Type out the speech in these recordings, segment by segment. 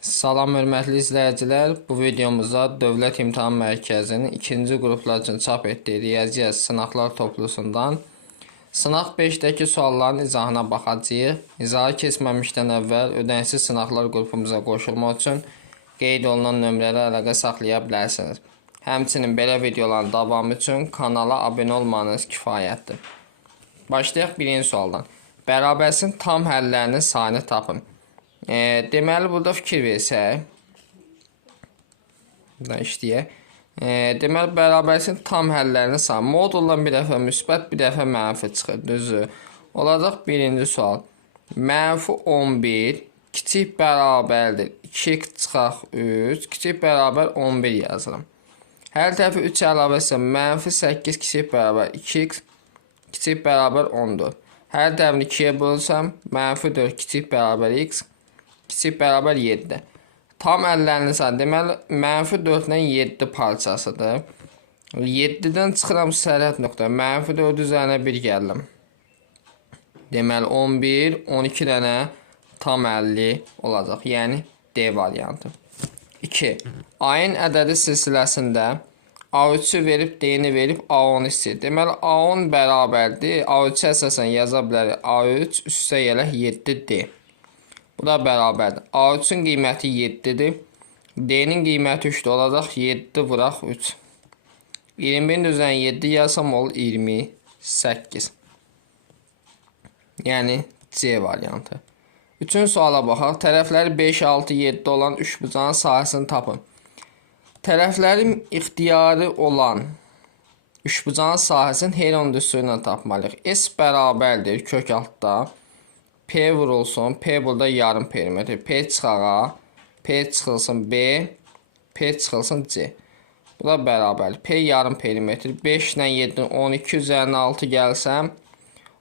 Salam hörmətli izləyicilər, bu videomuzda Dövlət İmtahan Mərkəzinin 2-ci qruplar üçün çap etdiyi riyaziyyat sınaqlar toplusundan sınaq 5-dəki sualların izahına baxacağıq. İzaha keçməmişdən əvvəl ödənişsiz sınaqlar qrupumuza qoşulmaq üçün qeyd olunan nömrələrə əlaqə saxlaya bilərsiniz. Həmçinin belə videoların davamı üçün kanala abunə olmanız kifayətdir. Başlayaq birinci sualdan. Bərabərsin tam həllərinin sayını tapın. Deməli, burada fikir versək, deməli, bərabərsin tam həllərini sayı. Moduldan bir dəfə müsbət, bir dəfə mənfi çıxır, düzdür. Olacaq birinci sual. Mənfi 11 kiçik bərabərdir. 2x çıxaq 3, kiçik bərabər 11 yazıram. Hər tərəfi 3 əlavə isə mənfi 8 kiçik bərabər 2x, kiçik bərabər 14. Hər tərəfini 2-yə bölsəm, mənfi 4 kiçik bərabər x, kiçik bərabər 7. Tam əllərini sayı. Deməli, mənfi 4 ilə 7 parçasıdır. 7-dən çıxıram sərhəd nöqtə. Mənfi 4 üzərinə 1 gəldim. Deməli, 11, 12 dənə tam 50 olacaq. Yəni, D variantı. 2. A-ın ədədi silsiləsində A3-ü verib, D-ni verib, A10 istəyir. Deməli, A10 bərabərdir. A3-ü əsasən yaza bilərik. A3 üstə gələk 7D. Bu da bərabərdir. A3-ün qiyməti 7-dir. D-nin qiyməti 3-dür. Olacaq 7 vuraq 3. 21-in üzərinə 7 yazsam olur 28. Yəni C variantı. Üçüncü suala baxaq. Tərəfləri 5, 6, 7 olan üçbucağın sahəsini tapın. Tərəflərin ixtiyarı olan üçbucağın sahəsini Heron düsturu ilə tapmalıyıq. S bərabərdir kök altda. P vurulsun. P burada yarım perimetr. P çıxağa. P çıxılsın B. P çıxılsın C. Bu da bərabər. P yarım perimetr. 5 ilə 7, 12 üzərinə 6 gəlsəm.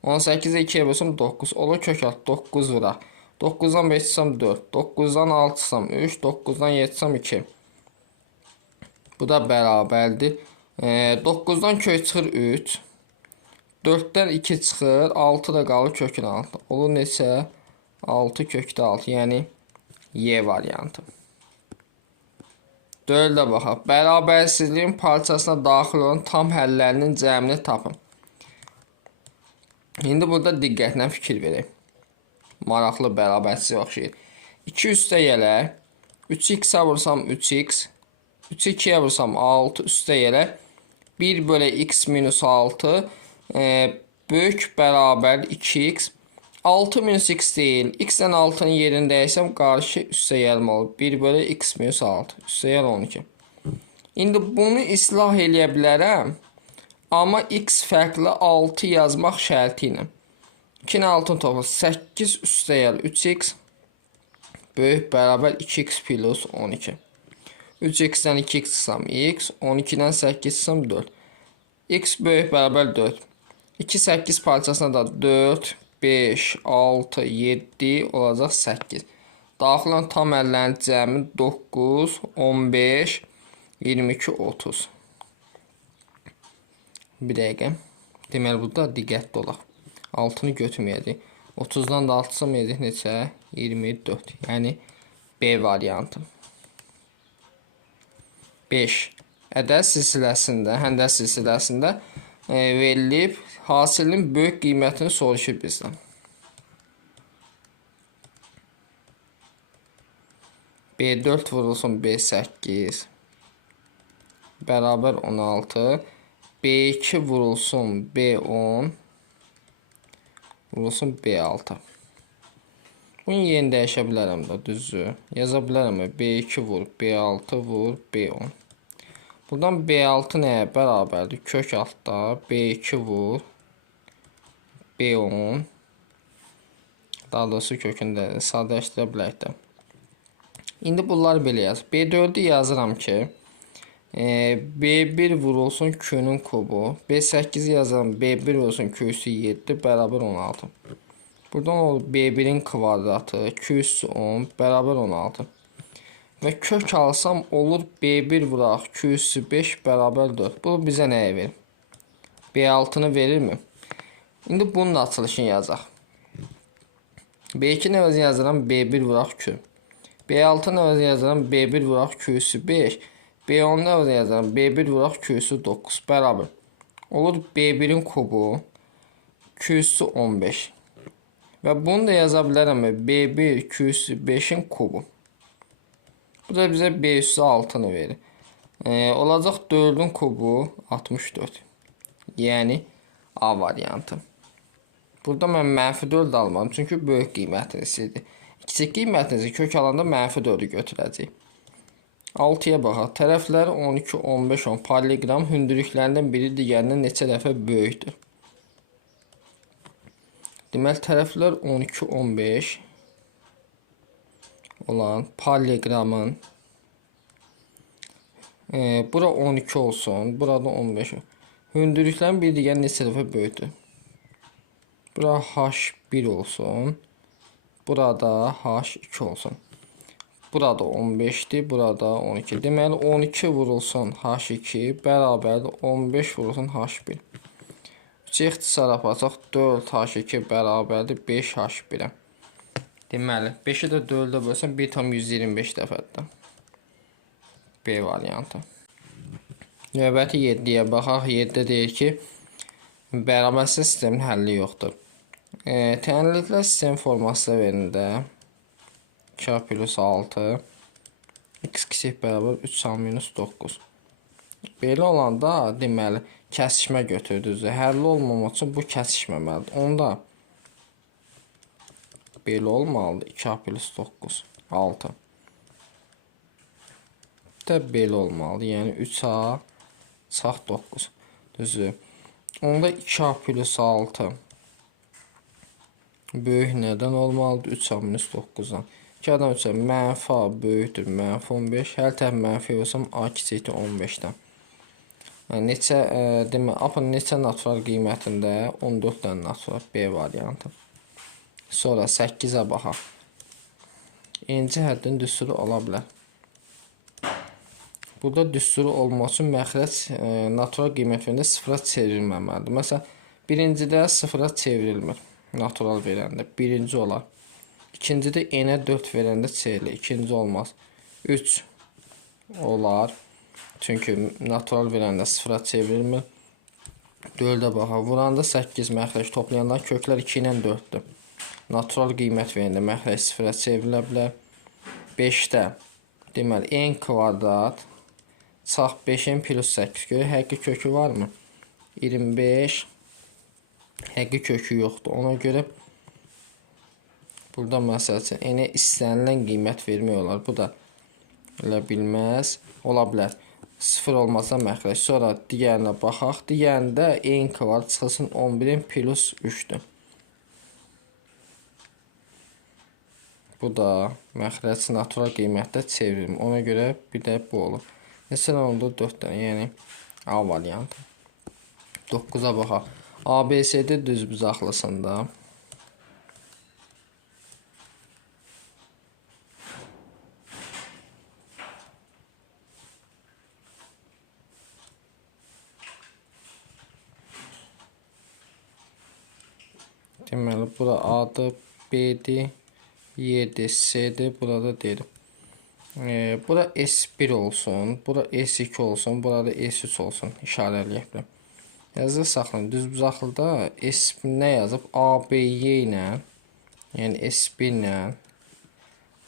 18-ə 2-yə bölsəm 9. Olur kök alt. 9 vuraq. 9-dan 5 çıxsam 4. 9-dan 6 çıxsam 3. 9-dan 7 çıxsam 2. Bu da bərabərdir. 9-dan kök çıxır 3. 4-dən 2 çıxır, 6 da qalır kökün altında. Olur neçə? 6 kökdə 6, yəni Y variantı. 4-də baxaq. Bərabərsizliyin parçasına daxil olan tam həllərinin cəmini tapın. İndi burada diqqətlə fikir verək. Maraqlı bərabərsizlik oxşayır. 2 üstə gələk. 3x-ə vursam 3x. 3-ü 2-yə vursam 6 üstə gələk. 1 bölə x minus 6. Böyük bərabər 2x. 6 minus x deyil. X ilə 6-nın yerini dəyişsəm qarşı üstə gəlmə olur. 1 bölü x minus 6. Üstə gəl 12. İndi bunu islah eləyə bilərəm. Amma x fərqli 6 yazmaq şərti ilə. 2-nin 6-ını topla. 8 üstə gəl 3x. Böyük bərabər 2x plus 12. 3x-dən 2x çıxsam x. 12-dən 8 çıxsam 4. X böyük bərabər 4. 2, 8 parçasına da 4, 5, 6, 7 olacaq 8. Daxil olan tam əllərin cəmi 9, 15, 22, 30. Bir dəqiqə. Deməli, burada diqqətli olaq. 6-nı götürməyəcək. 30-dan da 6 çıxmayacaq neçə? 24. Yəni, B variantı. 5. Ədəd silsiləsində, həndəd silsiləsində verilib, hasilin böyük qiymətini soruşur bizdən. B4 vurulsun B8 bərabər 16. B2 vurulsun B10 vurulsun B6. Bunu yeni dəyişə bilərəm də, düzdür. Yaza bilərəm, B2 vur, B6 vur, B10. Buradan B6 nəyə bərabərdir? Kök altda B2 vur, B10. Daha doğrusu kökündə sadələşdirə bilək də. İndi bunlar belə yaz. B4-ü yazıram ki, B1 vurulsun Q'nun kubu. B8 yazıram, B1 vurulsun Q üstü 7 bərabər 16. Buradan olur B1-in kvadratı, Q üstü 10 bərabər 16. Və kök alsam olur B1 vuraq, Q üstü 5 bərabər 4. Bu bizə nəyə verir? B6-nı verirmi? İndi bunun açılışını yazaq. B2 nəvəzi yazıram, B1 vuraq Q. B6 əvəzinə yazıram B1 vuraq Q-si 5. B10 əvəzinə yazıram B1 vuraq Q-si 9 bərabər. Olur B1-in kubu Q-si 15. Və bunu da yaza bilərəm B1 Q-si 5-in kubu. Bu da bizə B-si 6-nı verir. Olacaq 4-ün kubu 64. Yəni A variantı. Burada mən -4 almalım. Çünki böyük qiymətini istəyir. Kiçik qiymətinizi kök alanda -4-ü götürəcək. 6-ya baxaq. Tərəfləri 12, 15, 10 paralleloqram hündürlüklərindən biri digərindən neçə dəfə böyükdür? Deməli, tərəflər 12, 15 olan paralleloqramın bura 12 olsun, burada 15 olsun. Hündürlüklərin biri digərindən neçə dəfə böyükdür? Bura H1 olsun. Burada H2 olsun. Burada 15'dir, burada 12. Deməli 12 vurulsun H2 bərabərdir 15 vurulsun H1. 3 ixtisar yapacaq 4 H2 bərabərdir 5 H1-ə. Deməli 5-i də 4-ə bölsən 1,125 dəfədir. B variantı. Növbəti 7-yə baxaq. 7-də deyir ki, bərabərsiz sistemin həlli yoxdur. Tənliklər sistem formasında verində 2 plus 6 x kiçik bərabər 3-9. Belə olanda deməli kəsişmə götürdünüz. Həlli olmamaq üçün bu kəsişməməlidir. Onda belə olmalıdır. 2 plus 9 6. Da belə olmalıdır. Yəni 3a çarx 9. Düzdür. Onda 2a plus 6 böyük nədən olmalıdır? 3a minus 9-dan. 2-dən 3-ə mənfi a böyükdür, mənfi 15. Hər tərəf mənfi olsam a kiçikdir 15-dən. Neçə, neçə natural qiymətində? 14 dənə natural B variantı. Sonra 8-ə baxaq. İnci həddin düsturu ola bilər. Burada düsturu olmaq üçün məxrəc natural qiymət verəndə sıfıra çevrilməməlidir. Məsələn, birincidə sıfıra çevrilmir. Natural verəndə. Birinci olar. İkincidə n-ə 4 verəndə çevrilir. İkinci olmaz. 3 olar. Çünki natural verəndə sıfıra çevrilmir. 4-ə baxaq. Vuranda 8 məxrəc toplayandan köklər 2 ilə 4-dür. Natural qiymət verəndə məxrəc sıfıra çevrilə bilər. 5-də deməli n kvadrat çarx 5n plus 8. Görə həqiqi kökü varmı? 25. Həqiqi kökü yoxdur. Ona görə burada məsəl üçün n-ə istənilən qiymət vermək olar. Bu da elə bilməz. Ola bilər. 0 olmasa məxrəc. Sonra digərinə baxaq. Digərində n kvadrat çıxılsın 11-in plus 3-dür. Bu da məxrəc natural qiymətdə çevrilir. Ona görə bir də bu olur. Neçə oldu? 4 dənə. Yəni A variantı. 9-a baxaq. ABCD düzbucaqlısında deməli bura A-dır, B-dir, Y-dir, C-dir, burada D-dir. Bura S1 olsun, bura S2 olsun, burada S3 olsun. İşarələyək bilərəm. Yazı saxlayın. Düzbucaqlıda S nə yazıb? ABY ilə, yəni S1 ilə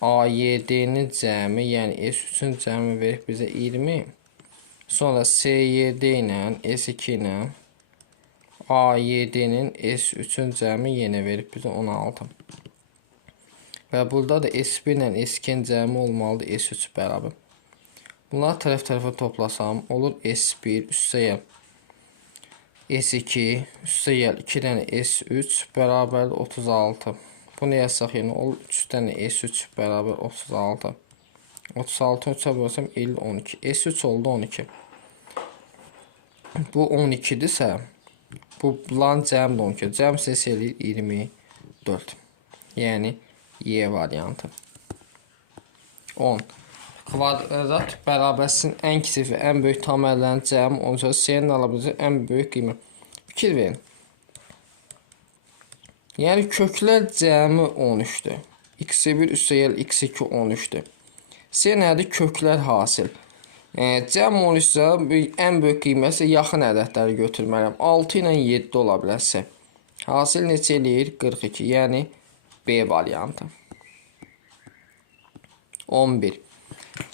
AYD-nin cəmi, yəni S3-ün cəmi verib bizə 20. Sonra CYD ilə S2 ilə AYD-nin S3-ün cəmi yenə verib bizə 16. Və burada da S1 ilə S2-nin cəmi olmalıdır S3 bərabər. Bunları tərəf-tərəfə toplasam olur S1 üstəyə S2 üstə gəl 2 dənə S3 bərabər 36. Bunu yazsaq yəni olur 3 dənə S3 bərabər 36. 36-ı 3-ə bölsəm 50, 12. S3 oldu 12. Bu 12-dirsə, bu bulan cəm də 12. Cəm ses eləyir 24. Yəni Y variantı. 10. Kvadrat bərabərsin ən kiçik və ən böyük tam ədədlərin cəmi 10. C-nin ala biləcək ən böyük qiymət. Fikir verin. Yəni köklər cəmi 13-dür. x1 üstəgəl x2 13-dür. C nədir? Köklər hasil. Cəm olursa ən böyük qiyməti yaxın ədədləri götürməliyəm. 6 ilə 7 ola bilər C. Hasil neçə eləyir? 42. Yəni B variantı. 11.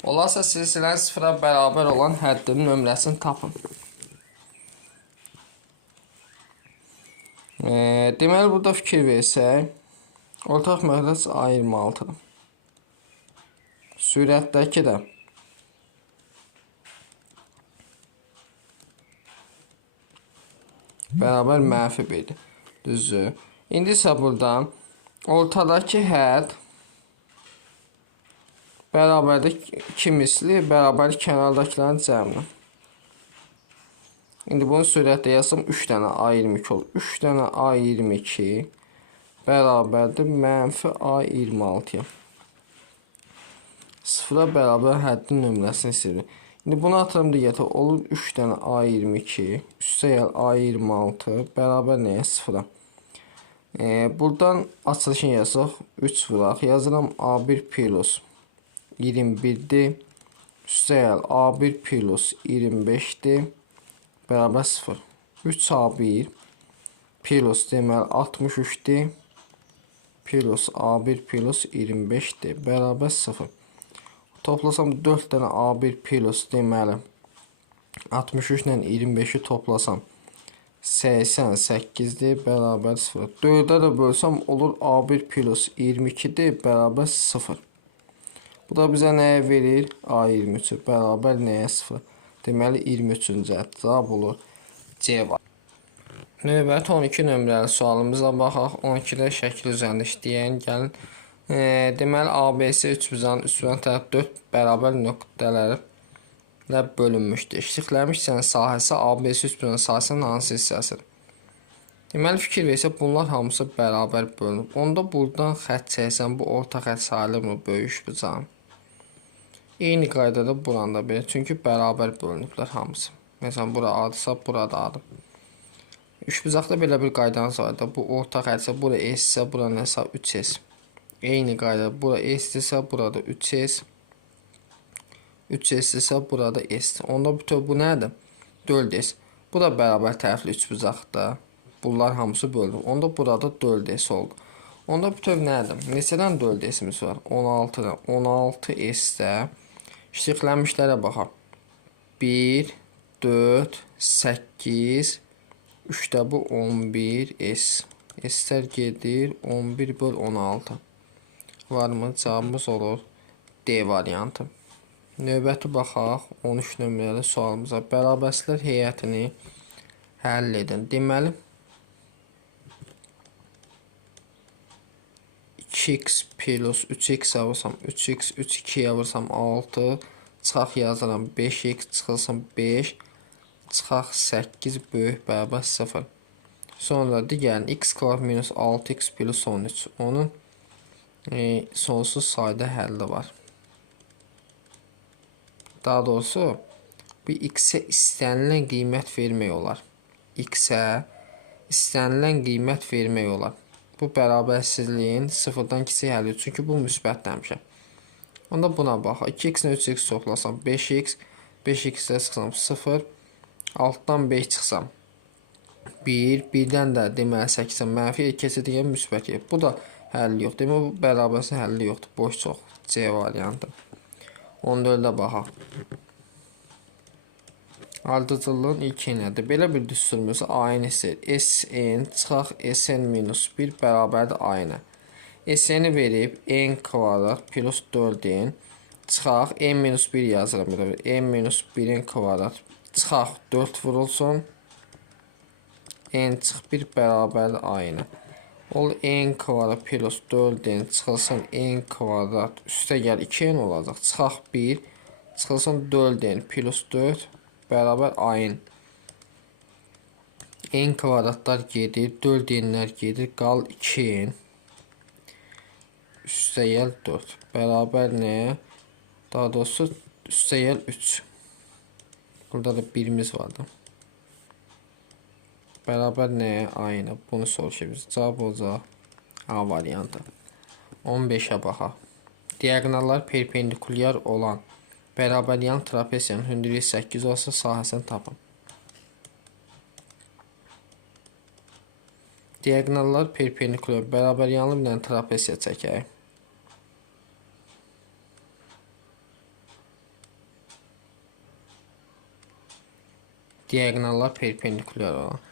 Olarsa silsilənin sıfıra bərabər olan həddinin nömrəsini tapın. Deməli, burada fikir versək, ortaq məxrəc A26-dır. Sürətdəki də bərabər mənfi 1-dir. Düzdür. İndi isə buradan ortadakı hədd bərabərdə 2 misli bərabər kənardakilərin cəmini. İndi bunu sürətlə yazsam 3 dənə A22 olur. 3 dənə A22 bərabərdir mənfi A26-ya. Sıfıra bərabər həddin nömrəsini istəyir. İndi bunu atıram digətə olur 3 dənə A22 üstəgəl A26 bərabər nəyə? Sıfıra. Buradan açılışını yazsaq 3 vuraq. Yazıram A1 plus 21'dir. Üstəgəl A1 plus 25'dir. Bərabər 0. 3A1 plus deməli 63'dir. Plus A1 plus 25'dir. Bərabər 0. Toplasam 4 dənə A1 plus deməli 63 ilə 25'i toplasam 88'dir. Bərabər 0. 4'ə də bölsəm olur A1 plus 22'dir. Bərabər 0. Bu da bizə nəyə verir? A23 bərabər nəyə? 0. Deməli 23-cü cavab olur C var. Növbəti 12 nömrəli sualımıza baxaq. 12-də şəkil üzərində işləyən gəlin. Deməli ABC üçbucağının üstündən tərəf 4 bərabər nöqtələrlə bölünmüşdür. İştiqləmiş hissənin sahəsi ABC üçbucağının sahəsinin hansı hissəsidir? Deməli fikir versə bunlar hamısı bərabər bölünüb. Onda buradan xətt çəksən bu orta xətt sayılır mı böyük üçbucağın? Eyni qaydada buranda belə. Çünki bərabər bölünüblər hamısı. Məsələn, bura adırsa, burada adı. Üçbucaqda belə bir qaydanız var da. Bu orta xətsə, bura S isə, bura nəsə 3S. Eyni qaydada, bura S isə, burada 3S. 3S isə, burada S. Onda bütöv bu nədir? 4S. Bu da bərabər tərəfli üçbucaqda. Bunlar hamısı bölünüb. Onda burada 4S oldu. Onda bütöv nədir? Neçədən 4S'imiz var? 16-dan. 16S'də İştiqlənmişlərə baxaq. 1, 4, 8, 3-də bu 11, S. S'lər gedir, 11 böl 16. Varmı? Cavabımız olur D variantı. Növbəti baxaq, 13 nömrəli sualımıza. Bərabərsizlər heyətini həll edin. Deməli, 2x plus 3x vursam 3x 3-2'ye vursam 6 çıxaq yazıram 5x çıxılsın 5 çıxaq 8 böyük bərabər 0. Sonra digərin x kvadrat minus 6x plus 13. Onun sonsuz sayda həlli var. Daha doğrusu bu x-ə istənilən qiymət vermək olar. X-ə istənilən qiymət vermək olar. Bu bərabərsizliyin sıfırdan kiçik həlli. Çünki bu müsbət həmişə. Onda buna bax. 2x ilə 3x toplasam 5x. 5x-də çıxsam 0. Altdan 5 çıxsam 1. 1-dən də deməli 8-dən mənfi keçidiyə müsbət yer. Bu da həlli yox. Deməli bu bərabərsin həlli yoxdur. Boş çox. C variantı. 14-də baxaq. Ardıcıllığın ilki nədir? Belə bir düsturumuz A-nı istəyir. Sn çıxaq Sn minus 1 bərabərdir A-nə. Sn-i verib n kvadrat plus 4n çıxaq n minus 1 yazıram. N minus 1'in kvadrat çıxaq 4 vurulsun. N çıx 1 bərabərdir A-nə. Ol n kvadrat plus 4n çıxılsın n kvadrat üstə gəl 2n olacaq. Çıxaq 1 çıxılsın 4n plus 4 bərabər A-n. N kvadratlar gedir, 4n'lər gedir, qal 2n üstəgəl 4 bərabər nəyə? Daha doğrusu üstəgəl 3. Burada da 1'imiz vardı. Bərabər nəyə? A-nə. Bunu soruşuyoruz. Cavab olacaq A variantı. 15'ə baxaq. Diaqonallar perpendikulyar olan bərabər yan trapesiyanın hündürlüyü 8 olsa sahəsini tapın. Diaqonallar perpendikulyar bərabər yanlı bir dənə trapesiya çəkək. Diaqonallar perpendikulyar olan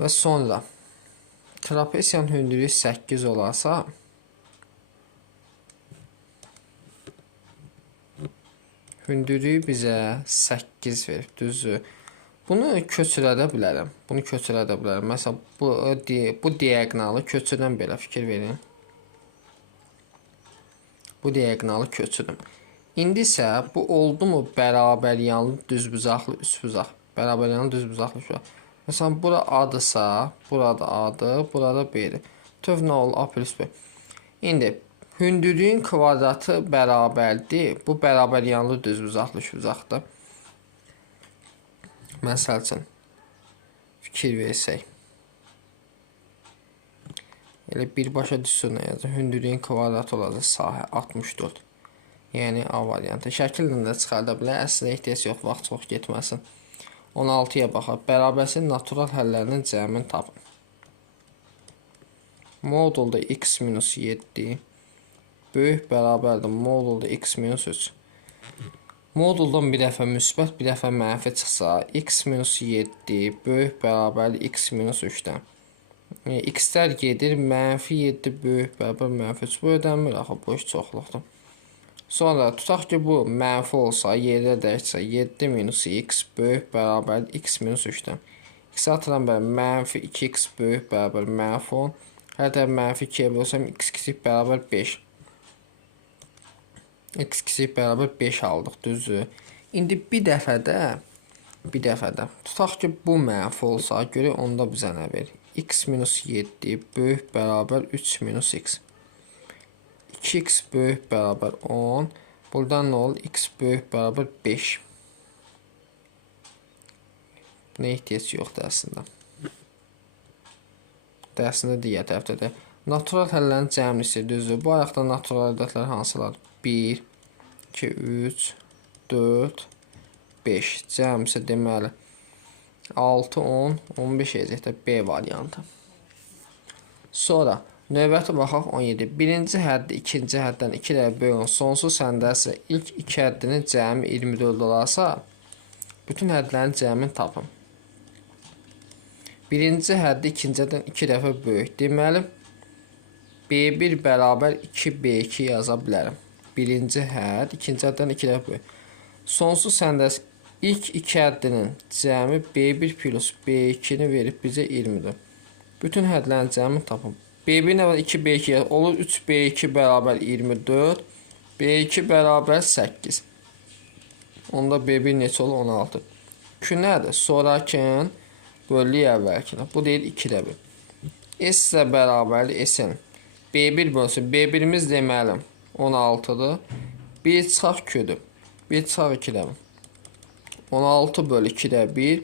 və sonra trapesiyanın hündürlüyü 8 olarsa hündürlüyü bizə 8 verir, düzdür. Bunu köçürədə bilərəm. Məsələn, bu diaqonalı köçürəm, belə fikir verin. Bu diaqonalı köçürüm. İndi isə bu oldu mu bərabər yanlı düzbucaqlı üçbucaq. Bərabər yanlı düzbucaqlı üçbucaq. Məsələn, bura A-dırsa, burada A-dır, burada B-dir. Töv nə olur? A plus B. İndi hündürlüyün kvadratı bərabərdir. Bu bərabər yanlı düzbucaqlı üçbucaqdır. Məsəl üçün fikir versək. Elə birbaşa düşsün, hündürlüyün kvadratı olacaq sahə 64. Yəni A variantı. Şəkillə də çıxarda bilər. Əslində ehtiyac yox, vaxt çox getməsin. 16-ya baxaq. Bərabərsin natural həllərinin cəmini tapın. Modulda x minus 7 böyük bərabərdir. Modulda x minus 3. Moduldan bir dəfə müsbət, bir dəfə mənfi çıxsa, x minus 7 böyük bərabərdir x minus 3-dən. X-lər gedir, mənfi 7 böyük bərabər mənfi 3. Bu ödənmir, axı, bu iş çoxluqdur. Sonra tutaq ki, bu mənfi olsa, yerdə dəyişsə, 7 minus x böyük bərabər x minus 3-dən. X atıram bərabər mənfi 2x böyük bərabər mənfi 10. Hər tərəf mənfi 2-yə bölsəm, x kiçik bərabər 5. X kiçik bərabər 5 aldıq, düzdür. İndi bir dəfədə, tutaq ki, bu mənfi olsa, görək onda bizə nə verir? X minus 7 böyük bərabər 3 minus x. 2x böyük bərabər 10. Buradan nə olur? X böyük bərabər 5. Buna ehtiyac yoxdur əslində. Dərsində digər tərəfdədir. Natural həllərin cəmlisi düzdür. Bu ayaqda natural ədədlər hansılar? 1, 2, 3, 4, 5. Cəmlisi deməli 6, 10, 15 edəcəkdə B variantı. Sonra növbəti baxaq 17. Birinci həddi ikinci həddən 2 dəfə böyük olan sonsuz səndəsi ilk 2 həddinin cəmi 24 olarsa, bütün həddlərin cəmini tapın. Birinci həddi ikinci həddən 2 dəfə böyük. Deməli, B1 bərabər 2B2 yaza bilərəm. Birinci hədd ikinci həddən 2 dəfə böyük. Sonsuz səndəsi ilk 2 həddinin cəmi B1 plus B2-ni verib bizə 24. Bütün hədlərin cəmini tapın. B1 nə var? 2B2 olur. 3B2 bərabər 24. B2 bərabər 8. Onda B1 neçə olur? 16. Q nədir? Sonrakın bölü əvvəlkinə. Bu deyil 2-də 1. S isə bərabərdir S-in. B1 bölsün. B1'imiz deməli 16-dır. 1 çıxaq Q-dür. 1 çıxaq 2-də 1. 16 bölü 2-də 1.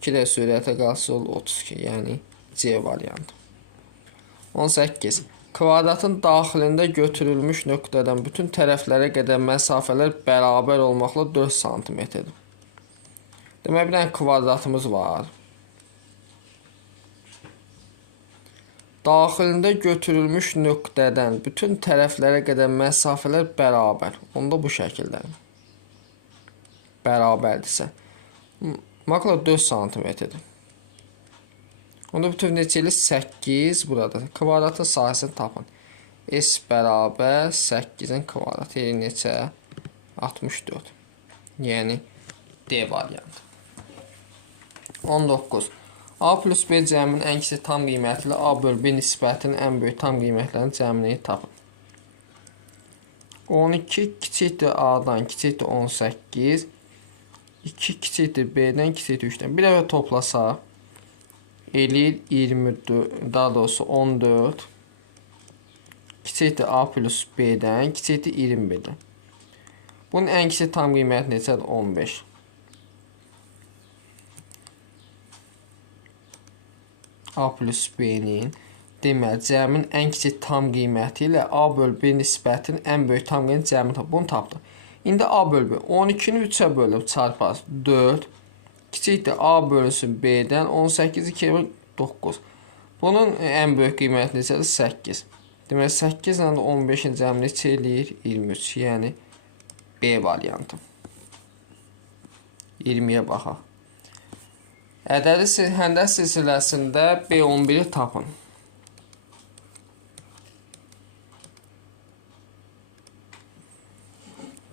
2-də sürətə qalsa olur 32. Yəni C variantı. 18. Kvadratın daxilində götürülmüş nöqtədən bütün tərəflərə qədər məsafələr bərabər olmaqla 4 cm-dir. Demək, bir dənə kvadratımız var. Daxilində götürülmüş nöqtədən bütün tərəflərə qədər məsafələr bərabər. Onda bu şəkildə. Bərabərdirsə. Makla 4 cm-dir. Onda bütün neçə ilə 8 burada. Kvadratın sahəsini tapın. S bərabər 8-in kvadratı yeri neçə? 64. Yəni D variantı. 19. A plus B cəminin ən kiçik tam qiymətli A bölü B nisbətinin ən böyük tam qiymətlərinin cəmini tapın. 12 kiçikdir A-dan, kiçikdir 18. 2 kiçikdir B-dən, kiçikdir 3-dən. Bir dəfə toplasaq, eləyir 24, daha doğrusu 14. Kiçikdir A plus B-dən, kiçikdir 21-dən. Bunun ən kiçik tam qiyməti neçədir? 15. A plus B-nin deməli, cəmin ən kiçik tam qiyməti ilə A bölü B nisbətinin ən böyük tam qiyməti cəmin tapıb. Bunu tapdıq. İndi A bölü B 12-ni 3-ə bölüb çarpar 4. Kiçikdir A bölüsün B-dən 18-i 2 bölü 9. Bunun ən böyük qiyməti necədir? 8. Deməli 8 ilə 15-in cəmi neçə eləyir? 23. Yəni B variantı. 20-yə baxaq. Ədədi həndəs silsiləsində B11-i tapın.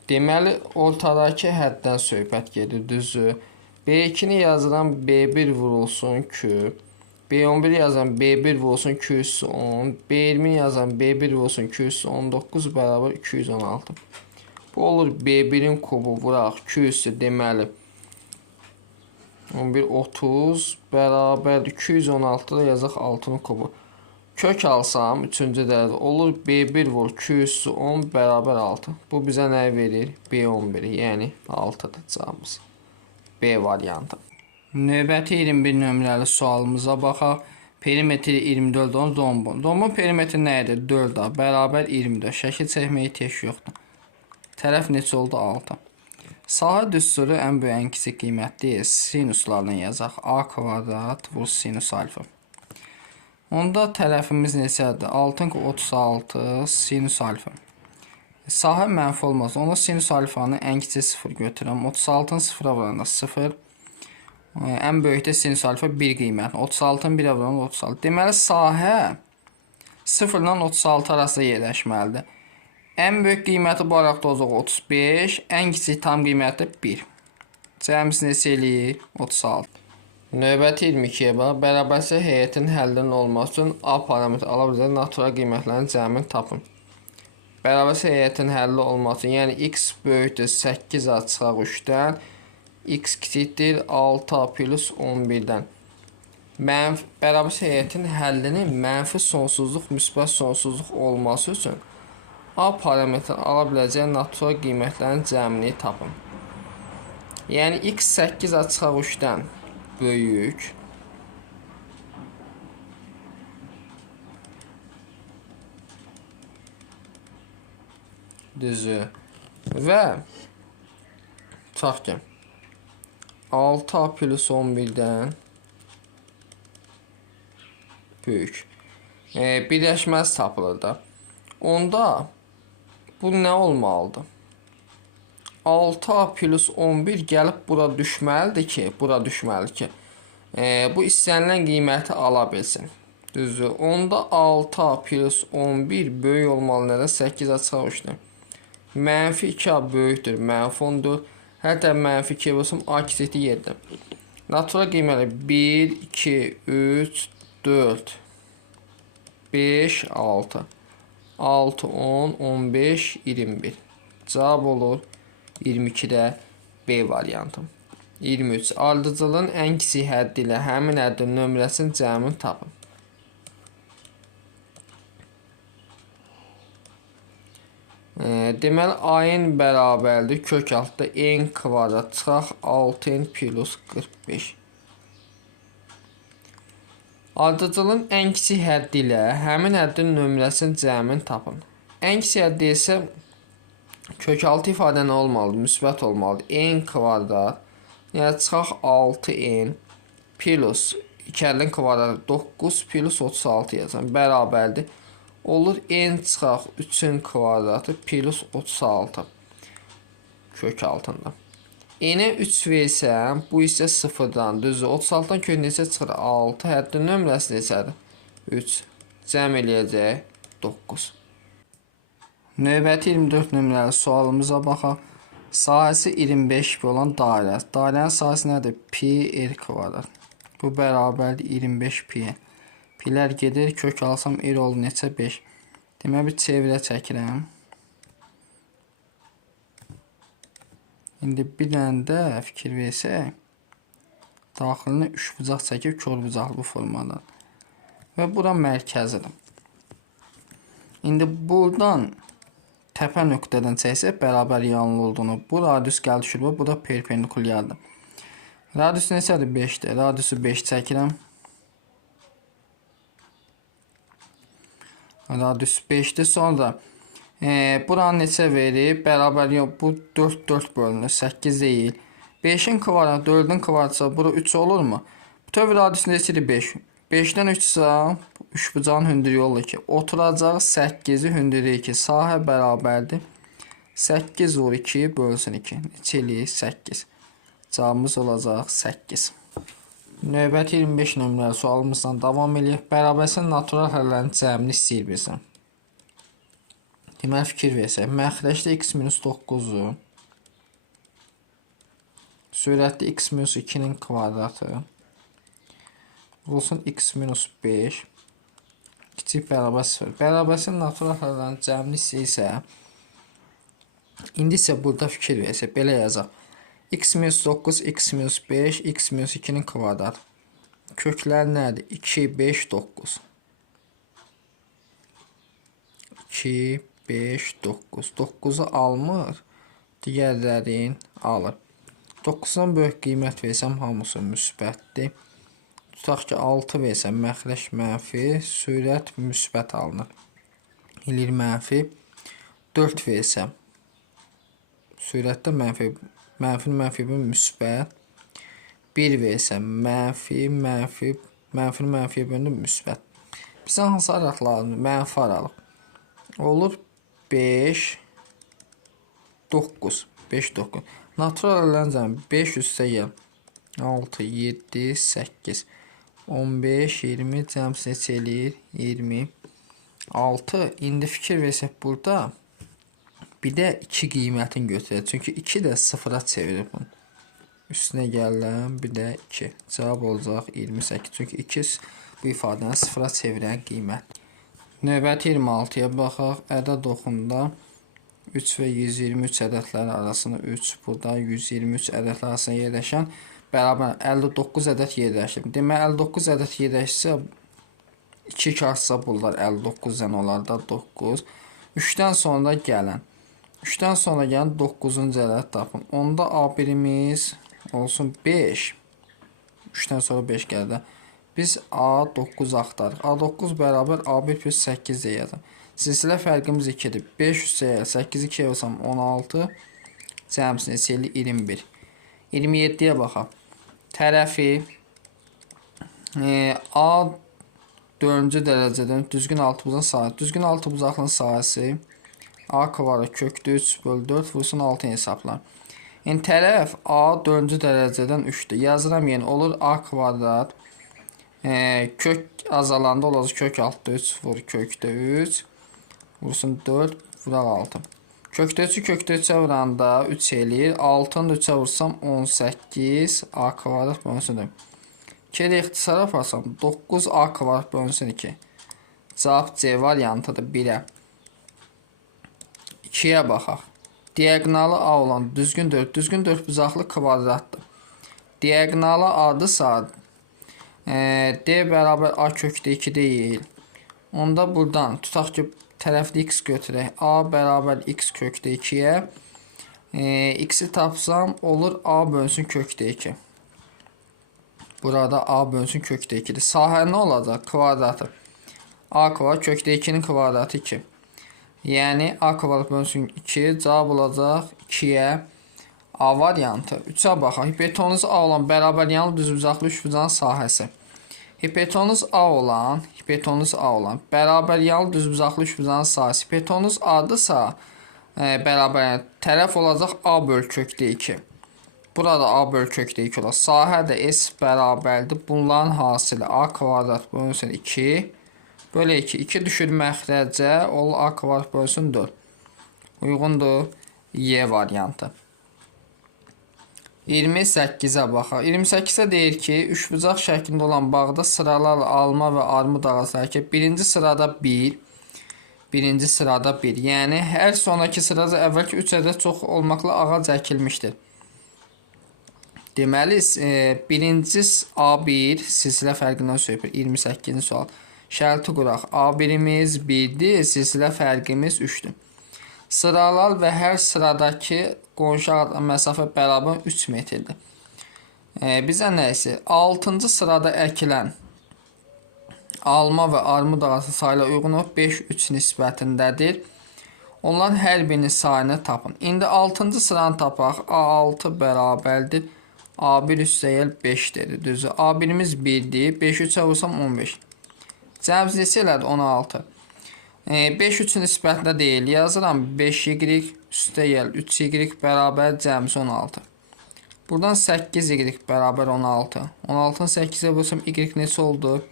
Deməli, ortadakı həddən söhbət gedir, düzü. B2-ni yazılan B1 vurulsun ki, B11 yazan B1 vurulsun 210, B20 yazan B1 vurulsun 219 bərabər 216. Bu olur B1-in kubu vuraq 200 deməli 11 30 bərabər 216 da yazaq 6-nın kubu. Kök alsam 3-cü dərəcə olur B1 vur 210 bərabər 6. Bu bizə nə verir? B11, yəni 6-dır cavabımız. B variantı. Növbəti 21 nömrəli sualımıza baxaq. Perimetri 24 dombun. Dombun perimetri nə edir? 4A bərabər 24. Şəkil çəkməyə ehtiyac yoxdur. Tərəf neçə oldu? 6. Sahə düsturu ən böyük ən kiçik qiymətli sinuslardan yazaq. A kvadrat vur sinus alfa. Onda tərəfimiz neçədir? 6-36 sinus alfa. Sahə mənfi olmaz. Onda sinus alfanı ən kiçik 0 götürürəm. 36-ın 0-a vuranda 0. Ən böyükdə sinus alfa 1 qiymətli. 36-ın 1-ə vuranda 36. Deməli, sahə 0 ilə 36 arasında yerləşməlidir. Ən böyük qiyməti bu araqda olacaq 35. Ən kiçik tam qiyməti 1. Cəmimiz neçə eləyir? 36. Növbəti 22-yə bax. Bərabərsə heyətin həllinin olması üçün A parametri ala biləcək natural qiymətlərin cəmini tapın. Bərabərsə heyətin həlli olması üçün, yəni x böyükdür 8A çıxaq 3-dən, x kiçikdir 6A plus 11-dən. Bərabərsə heyətin həllinin mənfi sonsuzluq, müsbət sonsuzluq olması üçün A parametrini ala biləcək natural qiymətlərin cəmini tapın. Yəni x 8A çıxaq 3-dən böyük. Düzü. Və tutaq ki 6A plus 11-dən böyük. Birləşməsi tapılır da. Onda bu nə olmalıdır? 6A plus 11 gəlib bura düşməlidir ki, bu istənilən qiyməti ala bilsin. Düzdür. Onda 6A plus 11 böyük olmalı nədə? 8A çıxaq 3-dən. Mənfi 2A böyükdür, mənfi 10-dur. Hətta mənfi 2 olsun, A kiçikdir 7. Natural qiyməti 1, 2, 3, 4, 5, 6. 6, 10, 15, 21. Cavab olur 22-də B variantı. 23. Ardıcılığın ən kiçik həddi ilə həmin həddin nömrəsinin cəmini tapın. Deməli, A-in bərabərdir kök altda n kvadrat çıxaq 6n plus 45. Ardıcılığın ən kiçik həddi ilə həmin həddin nömrəsinin cəmini tapın. Ən kiçik həddi isə kök altı ifadə nə olmalıdır? Müsbət olmalıdır. N kvadrat, yəni çıxaq 6n plus 2-nin kvadratı 9 plus 36 yazan bərabərdir. Olur n çıxaq 3-ün kvadratı plus 36 kök altında. N-ə 3 versəm, bu isə 0-dan, düzdür. 36-dan kök neçə çıxır? 6. Həddin nömrəsi neçədir? 3. Cəm eləyəcək 9. Növbəti 24 nömrəli sualımıza baxaq. Sahəsi 25 pi olan dairə. Dairənin sahəsi nədir? Pi r kvadrat. Bu bərabərdir 25 pi. Pilər gedir, kök alsam r oldu neçə? 5. Deməli, bir çevirə çəkirəm. İndi bir dənə də fikir versək, daxilinə 3 bucaq çəkib kör bucaqlı bu formadan. Və bura mərkəzidir. İndi buradan təpə nöqtədən çəksək bərabər yanlı olduğunu, bu radius gəldi şurada, bu da perpendikulyardır. Radius neçədir? 5-dir. Radiusu 5 çəkirəm. Radius 5'dir. Sonra buranı neçə verir? Bərabər yox, bu 4 bölünür, 8 deyil. 5'in kvadratı 4'ün kvadratı bura 3 olurmu? Bütöv radius neçədir? 5. 5'dən 3 sağ, 3 bucağın hündür yolu 2. Oturacaq 8'i hündür 2. Sahə bərabərdir. 8 vur 2 bölsün 2. Neçə eləyir? 8. Cavabımız olacaq 8. Növbəti 25 nömrəli sualımızdan davam edək. Bərabərsin natural həllərin cəmini istəyir bizdən. Deməli fikir versək. Məxrəcdə x-9-u, sürətli x-2-nin kvadratı olsun x-5 kiçik bərabər 0. Bərabərsin natural həllərin cəmini istəyirsə, indi isə burada fikir versək. Belə yazaq. x-9, x-5, x-2'nin kvadratı. Köklər nədir? 2, 5, 9. 2, 5, 9. 9'u almır. Digərlərin alır. 9'dan böyük qiymət versəm hamısı müsbətdir. Tutaq ki 6 versəm məxrəc mənfi, sürət müsbət alınır. İlir mənfi. 4 versəm sürətdə mənfi müsbət. 1 versəm mənfi bölünür müsbət. Bizə hansı araq lazımdır? Mənfi aralıq. Olur 5, 9. 5, 9. Natural həllərin cəmi 5 üstə gəl. 6, 7, 8, 15, 20 cəmsi neçə eləyir? 26. İndi fikir versək burada bir də 2 qiymətin götürək. Çünki 2 də sıfıra çevirir bunu. Üstünə gələn bir də 2. Cavab olacaq 28. Çünki 2 bu ifadəni sıfıra çevirən qiymət. Növbəti 26-ya baxaq. Ədəd oxunda 3 və 123 ədədləri arasında 3, burada 123 ədədləri arasında yerləşən bərabər 59 ədəd yerləşir. Demək 59 ədəd yerləşsə 2 kartsa bunlar 59-dən olar da 9. 3-dən sonra gələn 9-cu ədəd tapın. Onda A1'imiz olsun 5. 3'dən sonra 5 gəldi. Biz A9 axtarıq. A9 bərabər A1 plus 8 deyəcəm. Silsilə fərqimiz 2'dir. 5 üstəyə 8 2'yə olsam 16. Cəmsi neçə eləyir? 21. 27'yə baxaq. Tərəfi A 4-cü dərəcədən düzgün altıbucağın sahəsi. Düzgün altıbucaqlının sahəsi A kvadrat kökdə 3 bölü 4 vursun 6 hesablar. Yəni tərəf A 4-cü dərəcədən 3'dür. Yazıram yəni olur A kvadrat kök azalanda olacaq kök altda 3 vur kökdə 3 vursun 4 vuraq 6. Kökdə 3'ü kökdə 3'ə vuranda 3 eləyir. 6'nı 3'ə vursam 18 A kvadrat bölünsün 4. 2'də ixtisara aparsam 9 A kvadrat bölünsün 2. Cavab C variantıdır 1'ə. 2'yə baxaq. Diagonalı A olan düzgün 4 bucaqlı kvadratdır. Diagonalı A-dırsa D bərabər A kökdə 2 deyil. Onda buradan tutaq ki tərəfli x götürək. A bərabər x kökdə 2'yə x'i tapsam olur A bölünsün kökdə 2. Burada A bölünsün kökdə 2'dir. Sahə nə olacaq? Kvadratı. A kvadrat kökdə 2'nin kvadratı 2. Yəni A kvadrat bölünsün 2. Cavab olacaq 2'yə. A variantı. 3'ə baxaq. Hipotenuz A olan bərabər yanlı düzbucaqlı üçbucağın sahəsi. Hipotenuz A olan bərabər yanlı düzbucaqlı üçbucağın sahəsi. Hipotenuz A-dırsa bərabər tərəf olacaq A bölü kökdə 2. Burada A bölü kökdə 2 olar. Sahə də S bərabərdir. Bunların hasili A kvadrat bölünsün 2 bölü 2. 2 düşür məxrəcə olur A kvadrat bölünsün 4. Uyğundur Y variantı. 28'ə baxaq. 28'ə deyir ki, üçbucaq şəklində olan bağda sıralarla alma və armud ağacları ki, birinci sırada 1, yəni hər sonraki sırada əvvəlki 3 ədəd çox olmaqla ağac əkilmişdir. Deməli, birinci A1 silsilə fərqindən söhbət 28-ci sual. Şərti quraq. A1'imiz 1'dir, silsilə fərqimiz 3'dür. Sıralar və hər sıradakı qonşu məsafə bərabər 3 metrdir. Bizə nə isə 6-cı sırada əkilən alma və armud arası sayıla uyğun olub 5-3 nisbətindədir. Onların hər birinin sayını tapın. İndi 6-cı sıranı tapaq. A6 bərabərdir. A1 üstəgəl 5-dir. Düzü. A1-imiz 1-dir. 5-ü çavursam 15. Cəmsi neçə elədi? 16. 5-3 nisbətində deyil. Yazıram 5y üstəgəl 3y bərabər cəmsi 16. Buradan 8y bərabər 16. 16-nı 8-ə vursam y neçə oldu?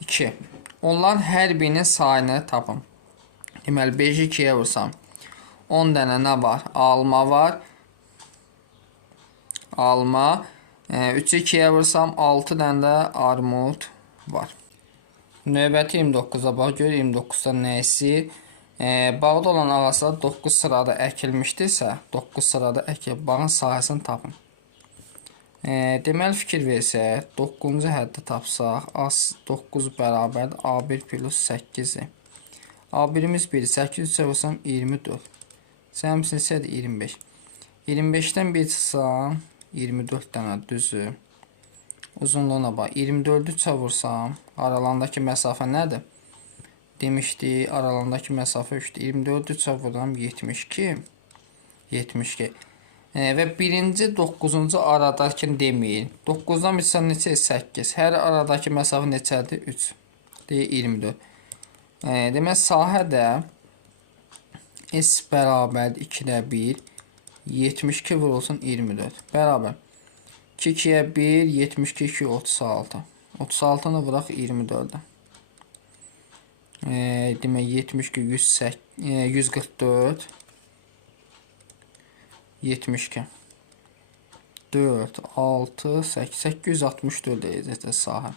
2. Onların hər birinin sayını tapın. Deməli 5-i 2-yə vursam 10 dənə nə var? Alma var. Alma. 3-ü 2-yə vursam 6 dənə də armud var. Növbəti 29-a bax, gör 29-da nə istəyir? Bağda olan ağaclar 9 sırada əkilmişdirsə, 9 sırada əkilib bağın sahəsini tapın. Deməli fikir versək, 9-cu həddi tapsaq, 9 bərabərdir A1 plus 8-dir. A1-imiz 1, 8 çarpsam 24. Cəmsi neçədir? 25. 25-dən 1 çıxsam 24 dənə düzü. Uzunluğuna bax. 24-ü çavursam aralarındakı məsafə nədir? Demişdik, aralarındakı məsafə 3-dür. 24-ü çavursam 72. 72. Və birinci 9-cu aradakını deməyin. 9-dan bir çıxan neçə? 8. Hər aradakı məsafə neçədir? 3. Deyir 24. Demək sahə də S bərabərdir 2-də 1. 72 vurulsun 24. Bərabər. 2-2-yə 1, 72, 2, 36. 36-nı vuraq 24-də. Demək 72, 144. 72. 4, 6, 8, 864 deyəcəkdir sahə.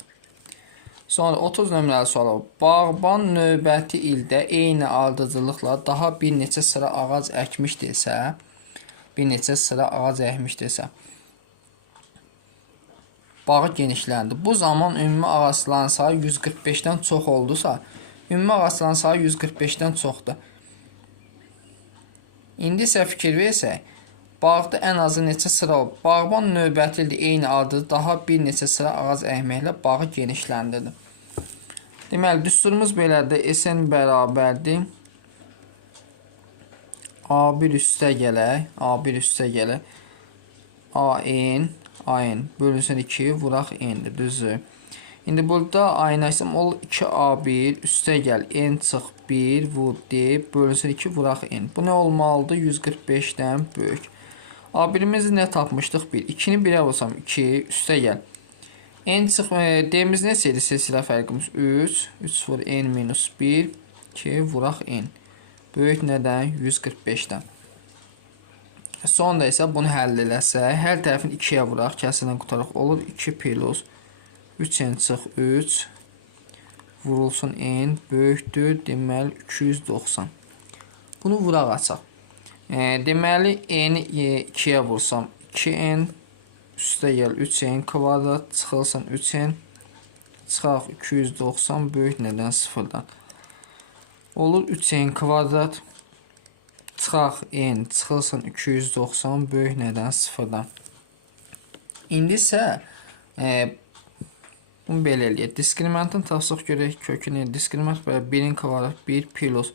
Sonra 30 nömrəli sual. Bağban növbəti ildə eyni ardıcılıqla daha bir neçə sıra ağac əkmişdirsə, bağı genişləndi. Bu zaman ümumi ağacların sayı 145-dən çox oldusa, ümumi ağacların sayı 145-dən çoxdur. İndi isə fikir versək, bağda ən azı neçə sıra olub? Bağban növbəti ildə eyni adı daha bir neçə sıra ağac əkməklə bağı genişləndirdi. Deməli, düsturumuz belədir. SN bərabərdir. A1 üstə gələk. AN bölünsün 2 vuraq N'dir, düzdür. İndi burada A'nı açsam olur 2A1 üstə gəl N çıx 1 vur D bölünsün 2 vuraq N. Bu nə olmalıdır? 145-dən böyük. A1-imizi nə tapmışdıq? 1. 2-ni 1-ə vursam 2 üstə gəl. N çıx D'miz neçə idi? Silsilə fərqimiz 3. 3 vur N minus 1 2 vuraq N. Böyük nədən? 145-dən. Sonra isə bunu həll eləsək, hər tərəfini 2-yə vuraq, kəsirlə qutaraq olur 2 plus 3n çıx 3 vurulsun n böyükdür, deməli 290. Bunu vuraq açaq. Deməli n-i 2-yə vursam 2n üstə gəl 3n kvadrat çıxılsın 3n çıxaq 290 böyük nədən 0-dan. Olur 3n kvadrat çıxaq n çıxılsın 290 böyük nədən 0-dan. İndi isə bunu belə eləyək. Diskriminantın tapsaq görək kökünü. Diskriminant belə 1-in kvadrat 1 plus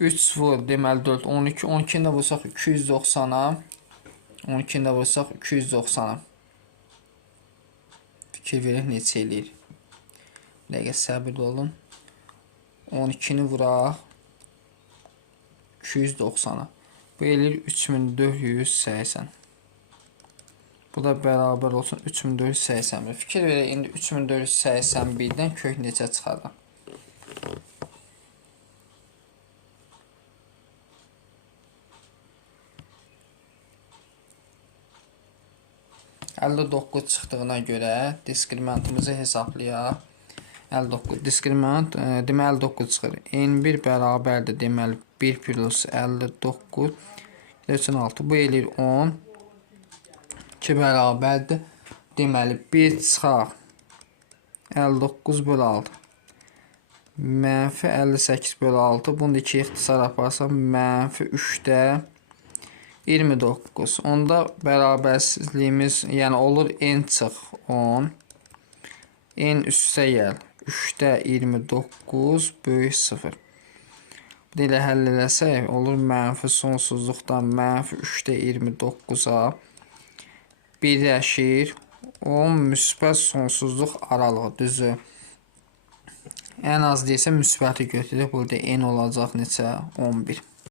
3 vur deməli 4 12 12-ni də vursaq 290-a 12-ni də vursaq 290-a. Fikir verək neçə eləyir. Dəqiqə səbirli olun. 12-ni vuraq 290-a. Bu eləyir 3480. Bu da bərabər olsun 3481. Fikir verək, indi 3481-dən kök neçə çıxaraq. %9 çıxdığına görə diskriminantımızı hesablayaq. 59 diskriminant deməli 59 çıxır. N1 bərabərdir deməli 1 plus 59 6. Bu eləyir 10. 2 bərabərdir. Deməli 1 çıxaq 59 bölü 6. Mənfi 58 bölü 6. Bunu da 2 ixtisar aparsam mənfi 3-də 29. Onda bərabərsizliyimiz yəni olur n çıx 10. n üstə gəl. 3-də 29 böyük 0. Bu ilə həll eləsək, olur mənfi sonsuzluqdan mənfi 3-də 29-a birləşir 10 müsbət sonsuzluq aralığı, düzü. Ən az deyirsə müsbəti götürək, burada n olacaq neçə? 11.